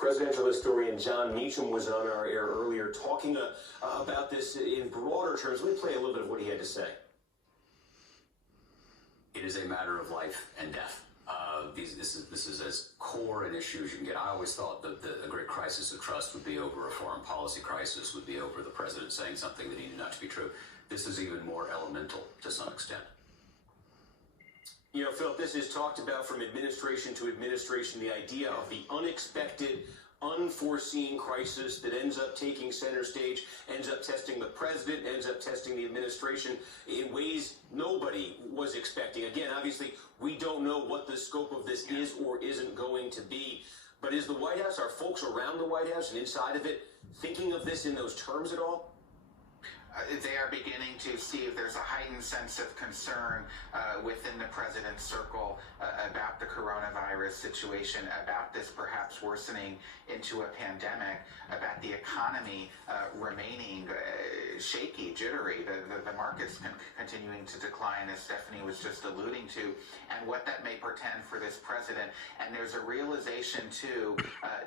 Presidential historian John Meacham was on our air earlier talking about this in broader terms. Let me play a little bit of what he had to say. It is a matter of life and death. This is as core an issue as you can get. I always thought that the great crisis of trust would be over, a foreign policy crisis would be over, the president saying something that he knew not to be true. This is even more elemental to some extent. You know, Phil, this is talked about from administration to administration, the idea of the unexpected, unforeseen crisis that ends up taking center stage, ends up testing the president, ends up testing the administration in ways nobody was expecting. Again, obviously, we don't know what the scope of this is or isn't going to be. But is the White House, are folks around the White House and inside of it thinking of this in those terms at all? They are beginning to see if there's a heightened sense of concern within the president's circle about the coronavirus situation, about this perhaps worsening into a pandemic, about the economy remaining shaky, jittery, the markets continuing to decline, as Stephanie was just alluding to, and what that may portend for this president. And there's a realization, too,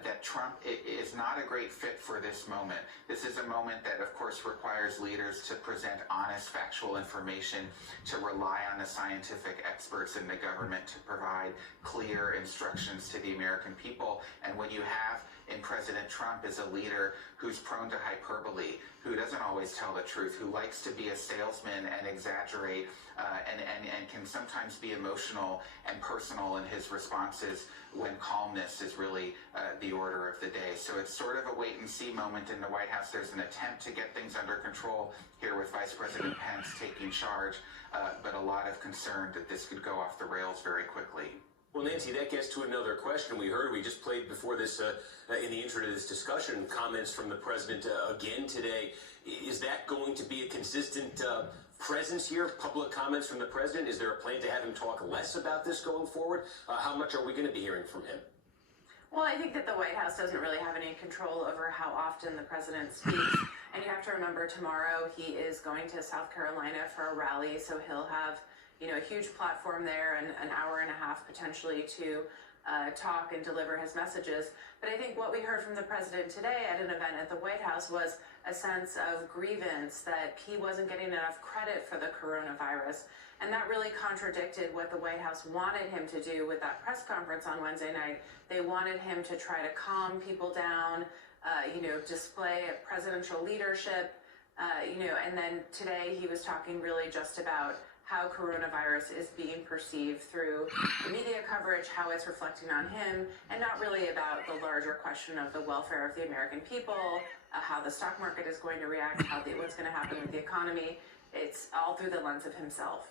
that Trump is not a great fit for this moment. This is a moment that, of course, requires leaders to present honest, factual information, to rely on the scientific experts in the government to provide clear instructions to the American people. And when you have in President Trump is a leader who's prone to hyperbole, who doesn't always tell the truth, who likes to be a salesman and exaggerate, and can sometimes be emotional and personal in his responses when calmness is really the order of the day. So it's sort of a wait-and-see moment in the White House. There's an attempt to get things under control here with Vice President Pence taking charge, but a lot of concern that this could go off the rails very quickly. Well, Nancy, that gets to another question we just played before this, in the intro to this discussion, comments from the president again today. Is that going to be a consistent presence here, public comments from the president? Is there a plan to have him talk less about this going forward? How much are we going to be hearing from him? Well, I think that the White House doesn't really have any control over how often the president speaks. And you have to remember, tomorrow he is going to South Carolina for a rally, so he'll have a huge platform there and an hour and a half potentially to talk and deliver his messages. But I think what we heard from the president today at an event at the White House was a sense of grievance that he wasn't getting enough credit for the coronavirus. And that really contradicted what the White House wanted him to do with that press conference on Wednesday night. They wanted him to try to calm people down, display presidential leadership, and then today he was talking really just about how coronavirus is being perceived through the media coverage, how it's reflecting on him, and not really about the larger question of the welfare of the American people, how the stock market is going to react, what's going to happen with the economy. It's all through the lens of himself.